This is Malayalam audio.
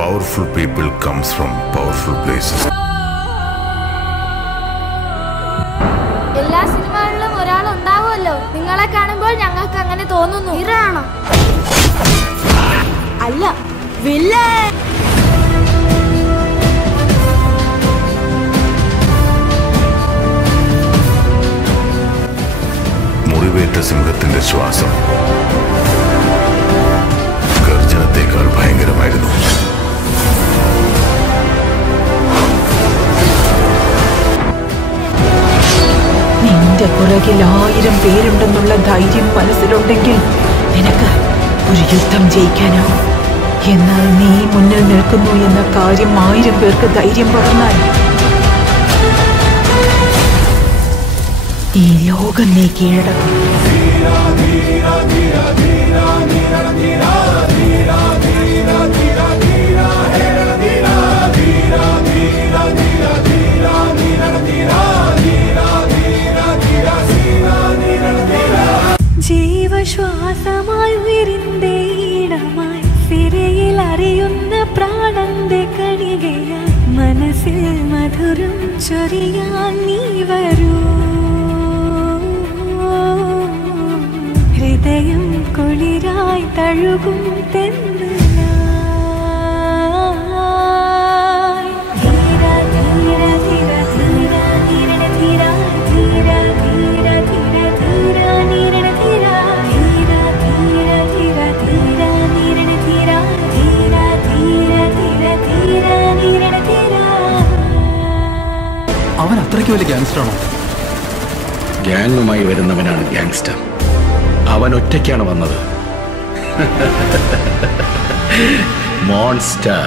Powerful people comes from powerful places. എല്ലാ സിനിമകളിലും ഒരാൾ ഉണ്ടാവുമല്ലോ. നിങ്ങളെ കാണുമ്പോൾ ഞങ്ങൾക്ക് അങ്ങനെ തോന്നുന്നു. ഇറാണോ? അല്ല, വില്ലൻ. മുറിവേറ്റ സിംഹത്തിന്റെ ശ്വാസം ഗർജനത്തേക്കാൾ ഭയങ്കരമായിരുന്നു. നിന്റെ പുറകിൽ 1000 പേരുണ്ടെന്നുള്ള ധൈര്യം മനസ്സിലുണ്ടെങ്കിൽ നിനക്ക് ഒരു യുദ്ധം ജയിക്കാനാവും. എന്നാൽ നീ മുന്നിൽ നിൽക്കുന്നു എന്ന കാര്യം 1000 പേർക്ക് ധൈര്യം പകർന്നാൽ ഈ ലോകം നീ കീഴടക്കും. ജീവശ്വാസമായി ഉയരിന്റെ ഈടമായി സിരയിൽ അറിയുന്ന പ്രാണന്റെ കണികയായി മനസ്സിൽ മധുരം ചൊരിയാൻ നീ വരൂ. ഹൃദയം കുളിരായി തഴുകും തെന്നലായി. ധീര ധീര ധീര ധീര ധീര ധീര ധീര ധീര ധീര ധീര നീരണ ധീര ധീര ധീര ധീര ധീര നീരണ ധീര ധീര ധീര ധീര ധീര നീരണ ധീര. അവൻ അത്രയ്ക്ക് വലിയ ഗാങ്സ്റ്ററാണോ? ഗ്യാങ്ങുമായി വരുന്നവനാണ് ഗ്യാങ്സ്റ്റർ. അവൻ ഒറ്റയ്ക്കാണ് വന്നത്. മോൺസ്റ്റർ.